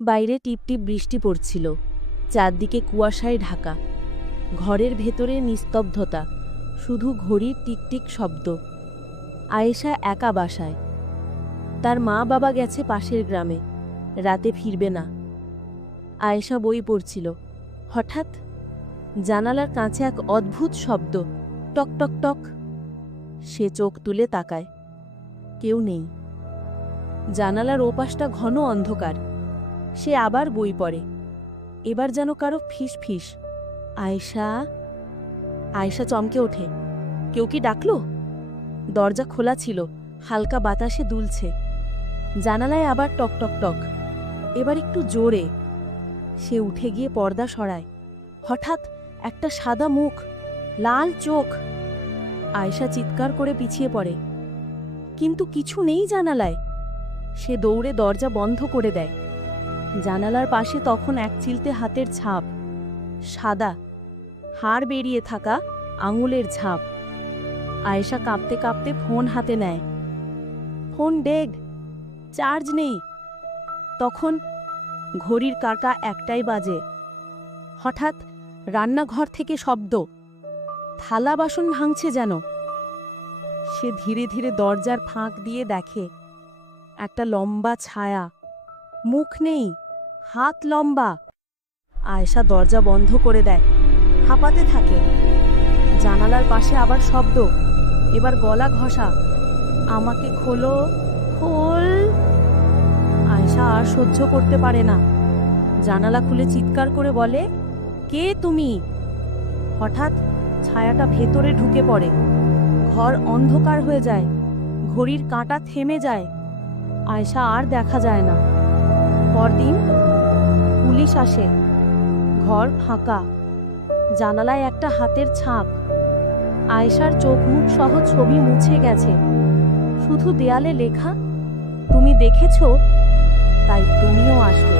বাইরে টিপটিপ বৃষ্টি পড়ছিল, চারদিকে কুয়াশায় ঢাকা। ঘরের ভেতরে নিস্তব্ধতা, শুধু ঘড়ির টিকটিক শব্দ। আয়েশা একা বাসায়। তার মা বাবা গেছে পাশের গ্রামে, রাতে ফিরবে না। আয়েশা বই পড়ছিল, হঠাৎ জানালার কাছে এক অদ্ভুত শব্দ, টক টক টক। সে চোখ তুলে তাকায়, কেউ নেই। জানালার ওপাশটা ঘন অন্ধকার। সে আবার বই পড়ে, এবার যেন কারো ফিস ফিস। আয়েশা। আয়েশা চমকে ওঠে, কেউ কি ডাকলো? দরজা খোলা ছিল, হালকা বাতাসে দুলছে। জানালায় আবার টক টক টক, এবার একটু জোরে। সে উঠে গিয়ে পর্দা সরায়। হঠাৎ একটা সাদা মুখ, লাল চোখ। আয়েশা চিৎকার করে পিছিয়ে পড়ে, কিন্তু কিছু নেই জানালায়। সে দৌড়ে দরজা বন্ধ করে দেয়। জানালার পাশে তখন এক চিলতে হাতের ছাপ, সাদা, হাড় বেরিয়ে থাকা আঙুলের ছাপ। আয়েশা কাঁপতে কাঁপতে ফোন হাতে নেয়। ফোন ডেড, চার্জ নেই। তখন ঘড়ির কাঁটা একটাই বাজে। হঠাৎ রান্নাঘর থেকে শব্দ, থালা বাসন ভাঙছে যেন। সে ধীরে ধীরে দরজার ফাঁক দিয়ে দেখে একটা লম্বা ছায়া, মুখ নেই, হাত লম্বা। আয়েশা দরজা বন্ধ করে দেয়, হাঁপাতে থাকে। জানালার পাশে আবার শব্দ, এবার গলা ঘষা, আমাকে খোলো, খোল। আয়েশা আর সহ্য করতে পারে না, জানালা খুলে চিৎকার করে বলে, কে তুমি? হঠাৎ ছায়াটা ভেতরে ঢুকে পড়ে। ঘর অন্ধকার হয়ে যায়, ঘড়ির কাঁটা থেমে যায়। আয়েশা আর দেখা যায় না। পরদিন পুলিশ আসে, ঘর ফাঁকা, জানালায় একটা হাতের ছাপ। আয়েশার চোখ মুখ সহ ছবি মুছে গেছে, শুধু দেয়ালে লেখা, তুমি দেখেছো, তাই তুমিও আসবে।